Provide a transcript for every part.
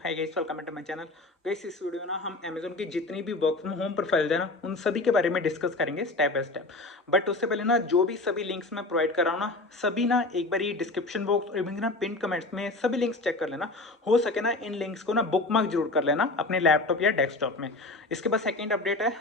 Hi guys, welcome to my channel. Guys, इस video में ना हम अमेजोन की जितनी भी वर्क फ्रॉम होम प्रोफाइल्स है ना उन सभी के बारे में डिस्कस करेंगे स्टेप बाय स्टेप। बट उससे पहले ना जो भी सभी लिंक्स मैं प्रोवाइड कर रहा हूँ ना सभी ना एक बार ये डिस्क्रिप्शन बॉक्स और इवन ना पिन कमेंट्स में सभी लिंक्स चेक कर लेना। हो सके ना इन लिंक्स को ना बुकमार्क जरूर कर लेना अपने लैपटॉप या डेस्कटॉप में। इसके बाद सेकेंड अपडेट है,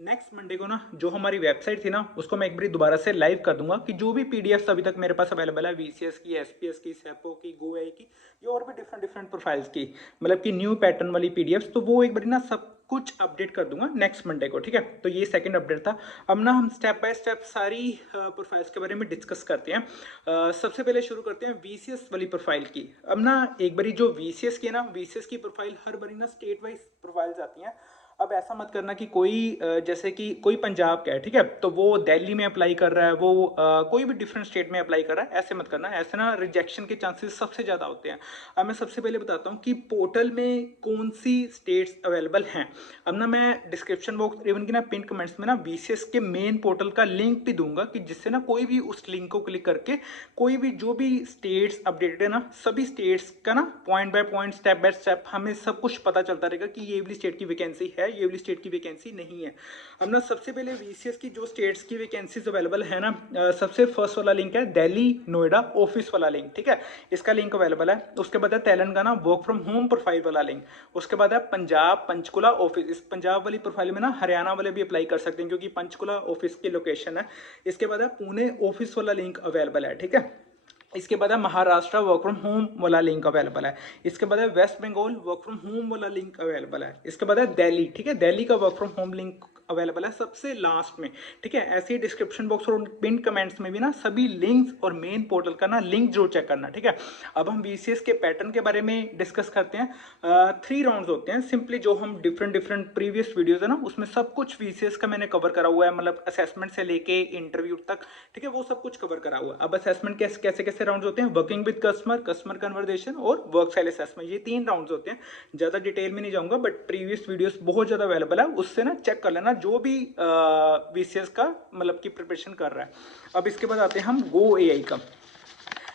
नेक्स्ट मंडे को ना जो हमारी वेबसाइट थी ना उसको मैं एक बार दोबारा से लाइव कर दूंगा कि जो भी पीडीएफ अभी तक मेरे पास अवेलेबल है वीसीएस की, एसपीएस की, सेपो की, गोएआई की, ये और भी डिफरेंट डिफरेंट प्रोफाइल्स की, मतलब कि न्यू पैटर्न वाली पीडीएफ, तो वो एक बार ना सब कुछ अपडेट कर दूंगा नेक्स्ट मंडे को। ठीक है, तो ये सेकंड अपडेट था। अब ना हम स्टेप बाय स्टेप सारी प्रोफाइल्स के बारे में डिस्कस करते हैं। सबसे पहले शुरू करते हैं वीसीएस वाली प्रोफाइल की। अब ना एक बारी जो वीसीएस की है ना, वीसीएस की प्रोफाइल हर बारी ना स्टेट वाइज प्रोफाइल्स आती हैं। अब ऐसा मत करना कि कोई जैसे कि कोई पंजाब का है, ठीक है, तो वो दिल्ली में अप्लाई कर रहा है, वो कोई भी डिफरेंट स्टेट में अप्लाई कर रहा है, ऐसे मत करना। ऐसे ना रिजेक्शन के चांसेस सबसे ज़्यादा होते हैं। अब मैं सबसे पहले बताता हूँ कि पोर्टल में कौन सी स्टेट्स अवेलेबल हैं। अब ना मैं डिस्क्रिप्शन बॉक्स इवन की ना पिन कमेंट्स में ना वीसीएस के मेन पोर्टल का लिंक भी दूंगा कि जिससे ना कोई भी उस लिंक को क्लिक करके कोई भी जो भी स्टेट्स अपडेटेड है ना सभी स्टेट्स का ना point by point, step by step हमें सब कुछ पता चलता रहेगा कि ये वाली स्टेट की वैकेंसी है, ये वाली स्टेट की वैकेंसी नहीं है। अब ना सबसे पहले वीसीएस की जो स्टेट्स की वैकेंसीज अवेलेबल है ना, सबसे फर्स्ट वाला लिंक है दिल्ली नोएडा ऑफिस वाला लिंक। ठीक है, इसका लिंक अवेलेबल है। उसके बाद है Telangana work from home profile वाला लिंक। उसके बाद है पंजाब पंचकुला ऑफिस। इस पंजाब वाली प्रोफाइल में ना हरियाणा वाले भी अप्लाई कर सकते हैं क्योंकि पंचकुला ऑफिस की लोकेशन है। इसके बाद है पुणे ऑफिस वाला लिंक अवेलेबल है। ठीक है, इसके बाद है महाराष्ट्र वर्क फ्रॉम होम वाला लिंक अवेलेबल है। इसके बाद है West Bengal work from home वाला लिंक अवेलेबल है। इसके बाद है दिल्ली। ठीक है, दिल्ली का work from home link available है सबसे लास्ट में। ठीक है, ऐसे ही डिस्क्रिप्शन बॉक्स और पिन कमेंट्स में भी ना सभी लिंक्स और मेन पोर्टल का ना लिंक जरूर चेक करना। ठीक है, अब हम वीसीएस के पैटर्न के बारे में डिस्कस करते हैं। 3 राउंड्स होते हैं सिंपली, जो हम डिफरेंट डिफरेंट प्रीवियस वीडियोज है ना उसमें सब कुछ वीसीएस का मैंने कवर करा हुआ है, मतलब असेसमेंट से लेके इंटरव्यू तक। ठीक है, वो सब कुछ कवर करा हुआ है। अब असेसमेंट कैसे कैसे कैसे राउंड्स होते हैं, working with customer, customer conversation और वर्क स्टाइल असेसमेंट, ये 3 राउंड्स होते हैं। ज़्यादा डिटेल में नहीं जाऊंगा, बट प्रीवियस वीडियोस बहुत ज़्यादा अवेलेबल है, उससे ना चेक कर लेना जो भी वीसीएस का मतलब की प्रिपरेशन कर रहा है। अब इसके बाद आते हैं हम गो एआई का।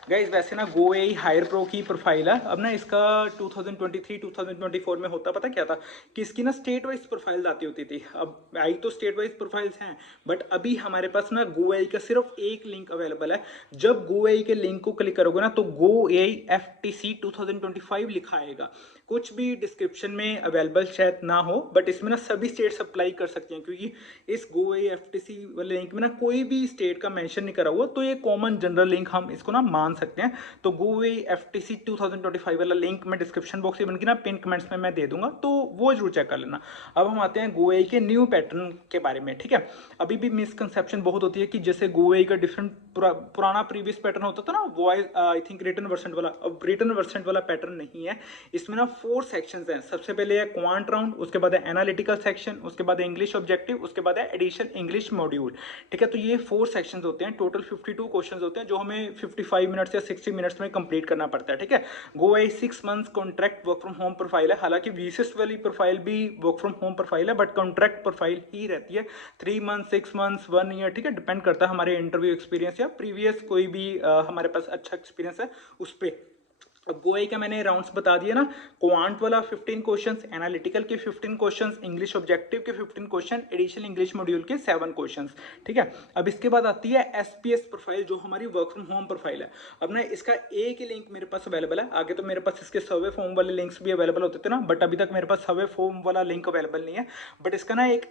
गाइज वैसे ना गो एआई हायर प्रो की प्रोफाइल है। अब ना इसका 2023-2024 में होता पता क्या था कि इसकी ना स्टेट वाइज प्रोफाइल्स आती होती थी। अब आई तो स्टेट वाइज प्रोफाइल्स हैं, बट अभी हमारे पास ना गो एआई का सिर्फ एक लिंक अवेलेबल है। जब गो एआई के लिंक को क्लिक करोगे ना तो गो एआई FTC 2025 लिखा आएगा। कुछ भी डिस्क्रिप्शन में अवेलेबल शायद ना हो, बट इसमें ना सभी स्टेट्स अप्लाई कर सकती हैं क्योंकि इस गो एआई FTC वाले लिंक में ना कोई भी स्टेट का मेंशन नहीं करा हुआ, तो ये कॉमन जनरल लिंक हम इसको ना मान सकते हैं। तो गो एआई FTC 2025 वाला लिंक मैं डिस्क्रिप्शन बॉक्स में ना पिन कमेंट्स में मैं दे दूंगा, तो वो जरूर चेक कर लेना। अब हम आते हैं गो एआई के न्यू पैटर्न के बारे में। ठीक है, अभी भी मिसकंसेप्शन बहुत होती है कि जैसे गो एआई का डिफरेंट पुराना प्रीवियस पैटर्न होता था ना voice I think written Versant वाला, अब रिटन वर्सेंट वाला पैटर्न नहीं है। इसमें ना 4 सेक्शंस हैं। सबसे पहले है क्वांट राउंड, उसके बाद है एनालिटिकल सेक्शन, उसके बाद है इंग्लिश ऑब्जेक्टिव, उसके बाद है एडिशन इंग्लिश मॉड्यूल। ठीक है, तो ये 4 सेक्शंस होते हैं। टोटल 52 क्वेश्चंस होते हैं जो हमें 55 मिनट्स या 60 मिनट्स में कंप्लीट करना पड़ता है। ठीक है, गो आई 6 months contract work from home profile है। हालांकि वीसीएस वाली प्रोफाइल भी वर्क फ्रॉम होम प्रोफाइल है, बट कॉन्ट्रैक्ट प्रोफाइल ही रहती है। 3 मंथ, 6 मंथ्स, 1 ईयर। ठीक है, डिपेंड करता है हमारे इंटरव्यू एक्सपीरियंस या प्रीवियस कोई भी हमारे पास अच्छा एक्सपीरियंस है उस पर। अब गोए का मैंने राउंड्स बता दिया ना। क्वांट वाला 15 क्वेश्चंस, एनालिटिकल के 15 क्वेश्चंस, इंग्लिश ऑब्जेक्टिव के 15 क्वेश्चन, एडिशनल इंग्लिश मॉड्यूल के 7 क्वेश्चंस। ठीक है, अब इसके बाद आती है एसपीएस प्रोफाइल जो हमारी वर्क फ्रॉम होम प्रोफाइल है। अब ना इसका एक ही लिंक मेरे पास अवेलेबल है। आगे तो मेरे पास इसके सर्वे फॉर्म वाले लिंक्स भी अवेलेबल होते थे ना, बट अभी तक मेरे पास सर्वे फॉर्म वाला लिंक अवेलेबल नहीं है। बट इसका ना एक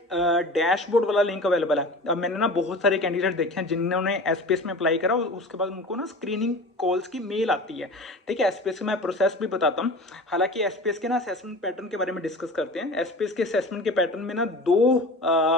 डैशबोर्ड वाला लिंक अवेलेबल है। अब मैंने ना बहुत सारे कैंडिडेट देखे हैं जिन्होंने एसपीएस में अप्लाई करा, उसके बाद उनको ना स्क्रीनिंग कॉल्स की मेल आती है। ठीक है, एसपीएस का मैं प्रोसेस भी बताता हूँ। हालांकि एसपीएस के ना असेसमेंट पैटर्न के बारे में डिस्कस करते हैं। एसपीएस के असेसमेंट के पैटर्न में ना 2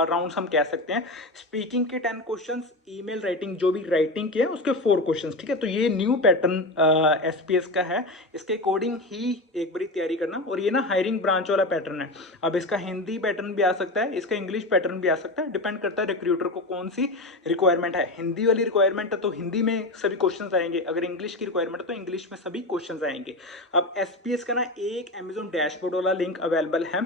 राउंड्स हम कह सकते हैं। स्पीकिंग के 10 क्वेश्चंस, ईमेल राइटिंग जो भी राइटिंग के है उसके 4 क्वेश्चंस। ठीक है, तो ये न्यू पैटर्न एसपीएस का है। इसके अकॉर्डिंग ही एक बारी तैयारी करना। और ये ना हायरिंग ब्रांच वाला पैटर्न है। अब इसका हिंदी पैटर्न भी आ सकता है, इसका इंग्लिश पैटर्न भी आ सकता है, डिपेंड करता है रिक्रूटर को कौन सी रिक्वायरमेंट है। हिंदी वाली रिक्वायरमेंट है तो हिंदी में सभी क्वेश्चंस आएंगे, अगर इंग्लिश की रिक्वायरमेंट है तो इंग्लिश में सभी क्वेश्चंस आएंगे। अब एसपीएस का ना एक अमेजोन डैशबोर्ड वाला लिंक अवेलेबल है।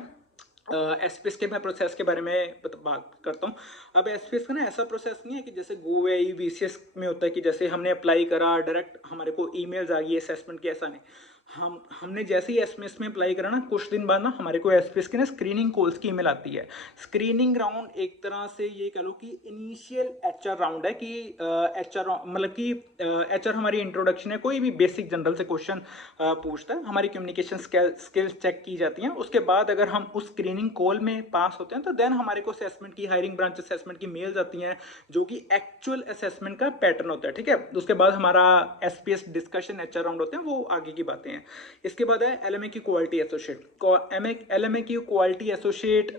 एसपीएस के मैं प्रोसेस के बारे में बात करता हूँ। अब एसपीएस का ना ऐसा प्रोसेस नहीं है कि जैसे गोएआई वीसीएस में होता है कि जैसे हमने अप्लाई करा डायरेक्ट हमारे को ईमेल्स आ गई असेसमेंट की, ऐसा नहीं। हमने जैसे ही एसएमएस में अप्लाई करा ना, कुछ दिन बाद ना हमारे को एसपीएस की ना स्क्रीनिंग कॉल्स की ईमेल आती है। स्क्रीनिंग राउंड एक तरह से ये कह लो कि इनिशियल एचआर राउंड है, कि एचआर मतलब कि एचआर हमारी इंट्रोडक्शन है, कोई भी बेसिक जनरल से क्वेश्चन पूछता है, हमारी कम्युनिकेशन स्किल्स चेक की जाती हैं। उसके बाद अगर हम उस स्क्रीनिंग कॉल में पास होते हैं तो देन हमारे को असेसमेंट की, हायरिंग ब्रांच असेसमेंट की मेल्स आती हैं, जो कि एक्चुअल असेसमेंट का पैटर्न होता है। ठीक है, उसके बाद हमारा एसपीएस डिस्कशन एचआर राउंड होते हैं, वो आगे की बातें हैं। इसके बाद है एलएमए की क्वालिटी एसोसिएट। एलएमए की क्वालिटी एसोसिएट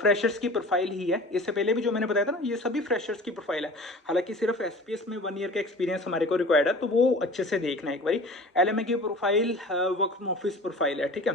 फ्रेशर्स की प्रोफाइल ही है। इससे पहले भी जो मैंने बताया था ना, ये सभी फ्रेशर्स की प्रोफाइल है। हालांकि सिर्फ एसपीएस में 1 ईयर का एक्सपीरियंस हमारे को रिक्वायर्ड है, तो वो अच्छे से देखना है एक बारी। एलएमए की profile work from office profile है। ठीक है,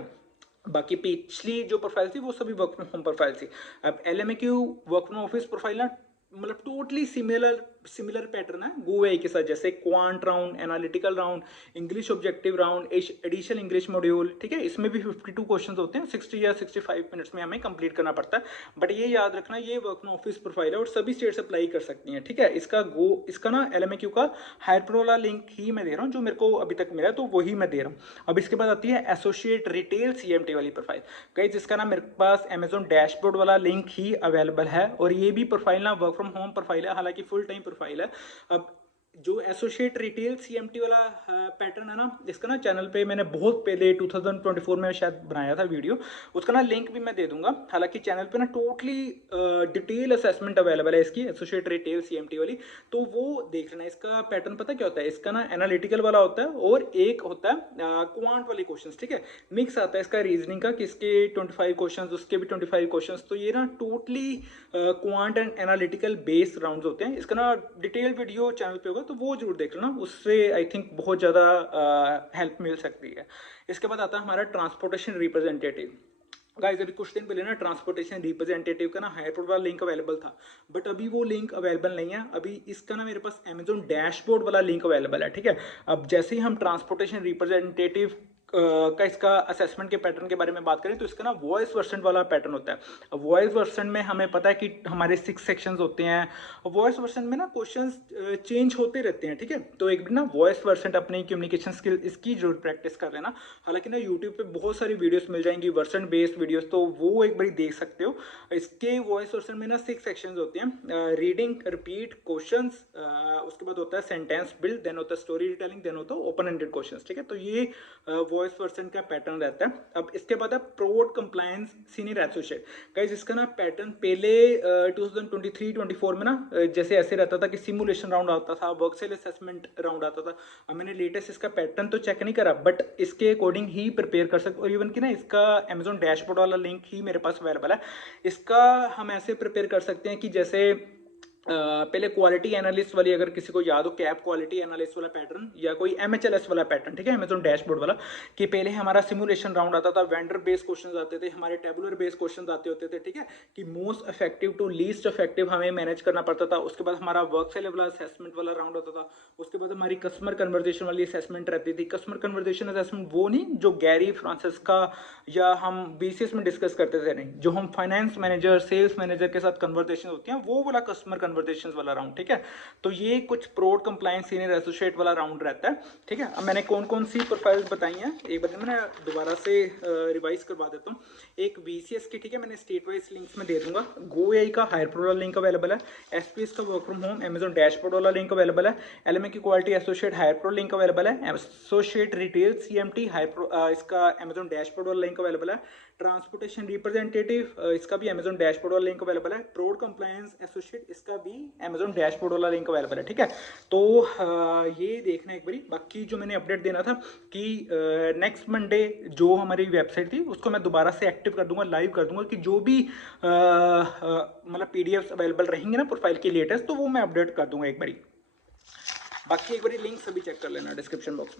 बाकी पिछली जो प्रोफाइल थी वो सभी वर्क फ्रॉम होम प्रोफाइल थी। अब एलएमए की वर्क फ्रॉम ऑफिस प्रोफाइल ना, मतलब टोटली सिमिलर पैटर्न है गोवे के साथ, जैसे quant round, analytical round, English objective round, additional English module. ठीक है, इसमें भी 52 क्वेश्चंस होते हैं, 60 या 65 मिनट्स में हमें कंप्लीट करना पड़ता है। बट ये याद रखना, ये वर्क फ्रॉम ऑफिस प्रोफाइल है और सभी स्टेट्स अप्लाई कर सकती हैं। ठीक है, इसका ना एलएमएक्यू का हायर प्रो वाला लिंक ही मैं दे रहा हूँ, जो मेरे को अभी तक मिला है तो वही मैं दे रहा हूँ। अब इसके बाद आती है एसोसिएट रिटेल सीएमटी वाली प्रोफाइल, गाइस जिसका ना मेरे पास अमेजोन डैशबोर्ड वाला लिंक ही अवेलेबल है। और ये भी प्रोफाइल ना वर्क फ्रॉम होम प्रोफाइल है, हालांकि फुल टाइम प्रोफाइल है। अब जो एसोसिएट रिटेल सीएमटी वाला पैटर्न है ना, इसका ना चैनल पे मैंने बहुत पहले 2024 में शायद बनाया था वीडियो, उसका ना लिंक भी मैं दे दूंगा। हालांकि चैनल पे ना टोटली डिटेल असेसमेंट अवेलेबल है इसकी, एसोसिएट रिटेल सीएमटी वाली, तो वो देख लेना। इसका पैटर्न पता क्या होता है, इसका ना एनालिटिकल वाला होता है और एक होता है क्वांट वाले क्वेश्चन। ठीक है, मिक्स आता है इसका रीजनिंग का, किसके 25 क्वेश्चन, उसके भी 25 क्वेश्चन। तो ये ना totally quant and analytical based rounds होते हैं। इसका ना डिटेल वीडियो चैनल पे होगा, तो वो जरूर देख लेना, उससे आई थिंक बहुत ज़्यादा हेल्प मिल सकती है। इसके बाद आता है हमारा ट्रांसपोर्टेशन रिप्रेजेंटेटिव। गाइस अभी कुछ दिन पहले ना ट्रांसपोर्टेशन रिप्रेजेंटेटिव का ना हायरपोर्ट वाला लिंक अवेलेबल था, बट अभी वो लिंक अवेलेबल नहीं है। अभी इसका ना मेरे पास अमेजोन डैशबोर्ड वाला लिंक अवेलेबल है। ठीक है, अब जैसे ही हम ट्रांसपोर्टेशन रिप्रेजेंटेटिव का इसका असेसमेंट के पैटर्न के बारे में बात करें, तो इसका ना वॉइस वर्सन वाला पैटर्न होता है। अब वॉइस वर्सन में हमें पता है कि हमारे 6 सेक्शंस होते हैं, और वॉइस वर्सन में ना क्वेश्चंस चेंज होते रहते हैं। ठीक है, तो एक भी ना वॉइस वर्सन अपनी कम्युनिकेशन स्किल इसकी जरूर प्रैक्टिस कर लेना। हालांकि ना यूट्यूब पे बहुत सारी वीडियोस मिल जाएंगी वर्सन बेस्ड वीडियोस, तो वो एक बार देख सकते हो। इसके वॉइस वर्सन में ना 6 सेक्शंस होते हैं, रीडिंग, रिपीट, क्वेश्चंस, उसके बाद होता है सेंटेंस बिल्ड, देन होता है स्टोरी टेलिंग, देन होता है ओपन एंडेड क्वेश्चंस। ठीक है, तो ये वॉइस वर्सन का पैटर्न रहता है। अब इसके बाद है prod compliance senior associate. Guys इसका ना पैटर्न पहले 2023-24 में ना जैसे ऐसे रहता था कि सिमुलेशन राउंड आता था, वर्क सेल असेसमेंट राउंड आता था। अब मैंने लेटेस्ट इसका पैटर्न तो चेक नहीं करा, बट इसके अकॉर्डिंग ही प्रिपेयर कर सकते। और इवन कि ना इसका अमेजोन डैशबोर्ड वाला लिंक ही मेरे पास अवेलेबल है। इसका हम ऐसे प्रिपेयर कर सकते हैं कि जैसे पहले क्वालिटी एनालिस्ट वाली, अगर किसी को याद हो, कैप क्वालिटी एनालिस्ट वाला पैटर्न, या कोई एमएचएलएस वाला पैटर्न। ठीक है, अमेजोन डैशबोर्ड वाला, कि पहले हमारा सिमुलेशन राउंड आता था, वेंडर बेस्ड क्वेश्चंस आते थे, हमारे टेबुलर बेस्ड क्वेश्चंस आते होते थे। ठीक है, कि most effective to least effective हमें मैनेज करना पड़ता था। उसके बाद हमारा वर्क सेल वाला असेसमेंट वाला राउंड होता था। उसके बाद हमारी कस्टमर कन्वर्जेशन वाली असेसमेंट रहती थी। कस्टमर कन्वर्जेशन असेसमेंट वो नहीं जो गैरी फ्रांसिस का या हम बीसीएस में डिस्कस करते थे, नहीं, जो हम फाइनेंस मैनेजर, सेल्स मैनेजर के साथ कन्वर्जेशन होती हैं, वो वाला कस्टमर कन्वर्जेशन वाला राउंड। ठीक है, तो ये कुछ प्रोड कंप्लायंस सीनियर एसोसिएट वाला राउंड रहता है। ठीक है, अब मैंने कौन कौन सी प्रोफाइल्स बताई हैं एक बार मैं दोबारा से रिवाइज करवा देता हूँ। एक बीसीएस की, ठीक है, मैंने स्टेट वाइज लिंक्स में दे दूंगा। गो एआई का हायर प्रो वाला लिंक अवेलेबल है। एसपीएस का work from home Amazon dashboard वाला लिंक अवेलेबल है। एलएमए की quality associate hire pro link available है। Associate retail CMT hire pro, इसका अमेजोन डैशबोर्ड वाला लिंक अवेलेबल है। ट्रांसपोर्टेशन रिप्रेजेंटेटिव, इसका भी अमेजोन डैशबोर्ड वाला लिंक अवेलेबल है। प्रोड कंप्लायंस एसोसिएट, इसका भी अमेजोन डैशबोर्ड वाला लिंक अवेलेबल है। ठीक है, तो ये देखना एक बारी। बाकी जो मैंने अपडेट देना था कि नेक्स्ट मंडे जो हमारी वेबसाइट थी उसको मैं दोबारा से एक्टिव कर दूंगा, लाइव कर दूंगा, कि जो भी मतलब पीडीएफ अवेलेबल रहेंगे ना प्रोफाइल की लेटेस्ट, तो वो मैं अपडेट कर दूंगा एक बारी। बाकी एक बारी लिंक सभी चेक कर लेना डिस्क्रिप्शन बॉक्स में।